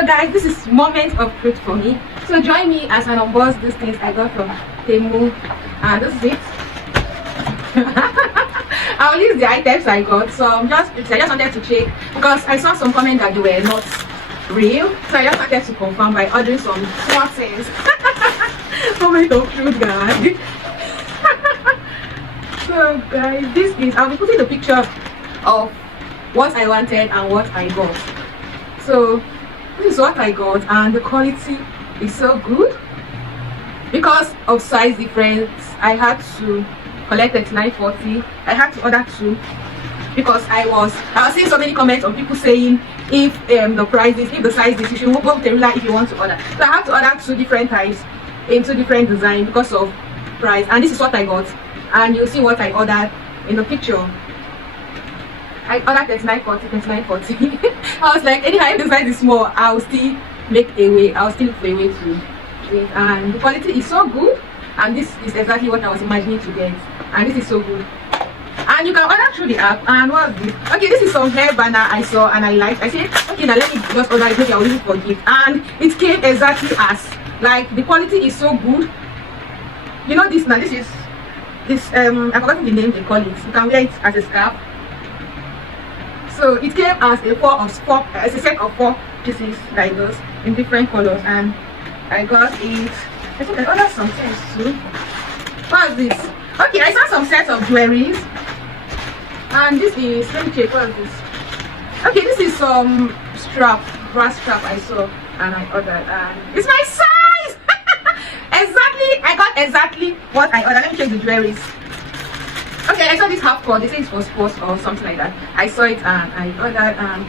So guys, this is moment of truth for me. So join me as I unbox these things I got from Temu, and this is it. I'll use the items I got. So I just wanted to check because I saw some comments that they were not real, so I just wanted to confirm by ordering some small things. Moment of truth, guys. So guys, this is, I'll be putting the picture of what I wanted and what I got. So this is what I got, and the quality is so good. Because of size difference, I had to collect 39.40. I had to order two because I was seeing so many comments on people saying if the prices, if the size is, you should go to Terula if you want to order. So I had to order two different types in two different designs because of price, and this is what I got, and you'll see what I ordered in the picture. I ordered 39.40. I was like, anyhow, if the size is small, I'll still make a way. I'll still look for a way to it, and the quality is so good. And this is exactly what I was imagining to get, and this is so good. And you can order through the app. And what's this? Okay, this is some hair banner I saw and I liked. I said, okay, now let me just order it, maybe I'll use it for gift. And it came exactly as, like, the quality is so good. You know this now, this is this I forgot the name they call it. You can wear it as a scarf. So it came as a as a set of 4 pieces like this in different colors, and I got it. I think I ordered some things too. What is this? Okay, I saw some sets of jewelries, and this is, let me check, what is this? Okay, this is some strap, brass strap I saw and I ordered, and it's my size. Exactly, I got exactly what I ordered. Let me check the jewelries. Okay, I saw this half cord. They say it's for sports or something like that. I saw it and I ordered, and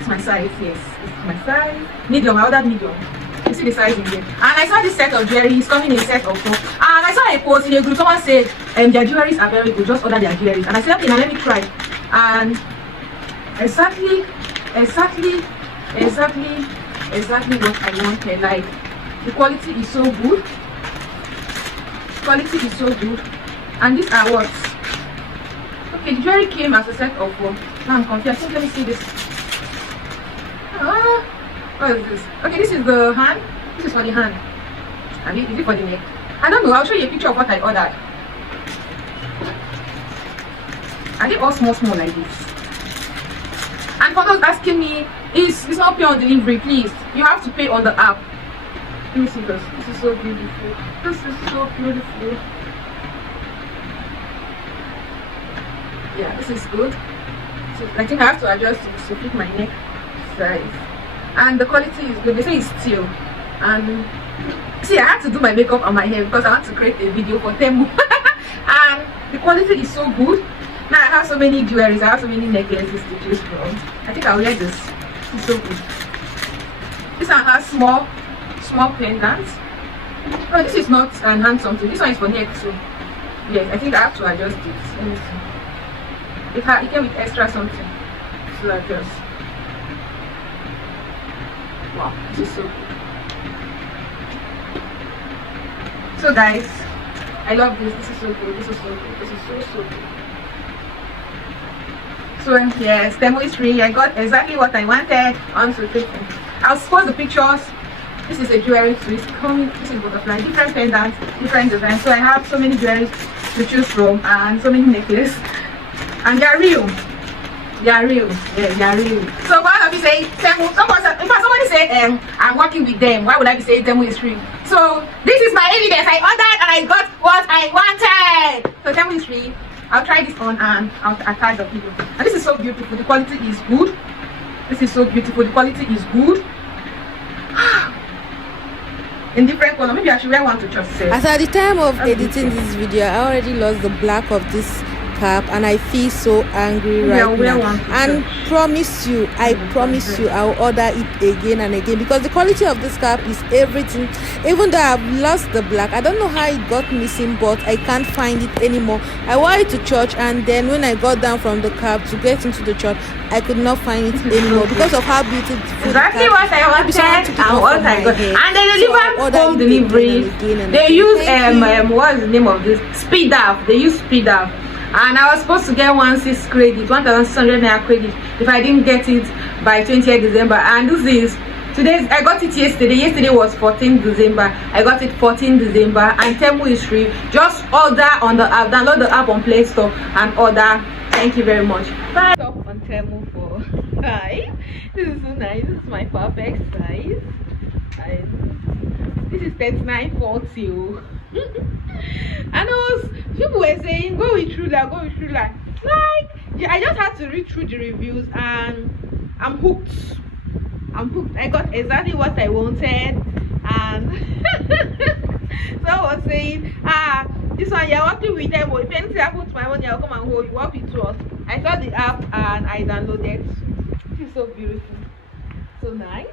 it's my size. Yes, it's my size. Medium. I ordered medium. You see the size in there. And I saw this set of jewelry. It's coming in a set of 4. And I saw a post in a group. Someone said, their jewelries are very good. Just order their jewelries. And I said, okay, now let me try. And exactly what I wanted. Like, the quality is so good. Quality is so good. And these are what? Okay, the jewelry came as a set of 4. Now I'm confused. I think, let me see this. What is this? Okay, this is the hand. This is for the hand. And is it for the neck? I don't know. I'll show you a picture of what I ordered. Are they all small like this? And for those asking me, it's not pay on delivery, please. You have to pay on the app. Let me see this. This is so beautiful. This is so beautiful. Yeah, this is good. So I think I have to adjust it to fit my neck size. And the quality is good. They say it's steel. And see, I had to do my makeup on my hair because I want to create a video for Temu. And the quality is so good. Now I have so many jewelries. I have so many necklaces to choose from. I think I'll wear this. It's so good. This one has small pendants. Oh, this is not an hand something. This one is for neck too. Yes, I think I have to adjust it. Let me see. It came with extra something. So I just. Wow, this is so good. So guys, I love this. This is so good. This is so good. This is so good. So yes, Temu is free. I got exactly what I wanted. I'll post the pictures. This is a jewelry twist. This is butterfly. Different pendants, different designs. So I have so many jewelries to choose from and so many necklaces. And they are real. They are real. Yeah, they are real. So why would I be saying Temu? Somebody said I'm working with them. Why would I be saying Temu is free? So this is my evidence. I ordered and I got what I wanted. So Temu is free. I'll try this on and I'll attach the video. And this is so beautiful. The quality is good. This is so beautiful. The quality is good. In different color. Maybe I should wear one to church. As at the time of editing this video, I already lost the black of this cap and I feel so angry right now. And I promise you I'll order it again and again because the quality of this cap is everything. Even though I've lost the black, I don't know how it got missing, but I can't find it anymore. I wore it to church, and then when I got down from the cab to get into the church, I could not find it anymore because of how beautiful exactly what I wanted and what I got. And they deliver home delivery. They use what's the name of this? Speed up. They use speed up. And I was supposed to get 1,600 credit, 1,600 naira credit if I didn't get it by 20th December. And this is I got it yesterday. Yesterday was 14th December. I got it 14th December, and Temu is free. Just order on the app, download the app on Play Store and order. Thank you very much. Bye. Stop on Temu for size. This is so nice. This is my perfect size. This is 39.40. And people were saying go with Trula, go with Trula. Like, yeah, I just had to read through the reviews and I'm hooked. I got exactly what I wanted, and so I was saying, this one you're working with them. If anything happens to my money, I'll come and hold you. Work with us. I saw the app and I downloaded. This is so beautiful, so nice.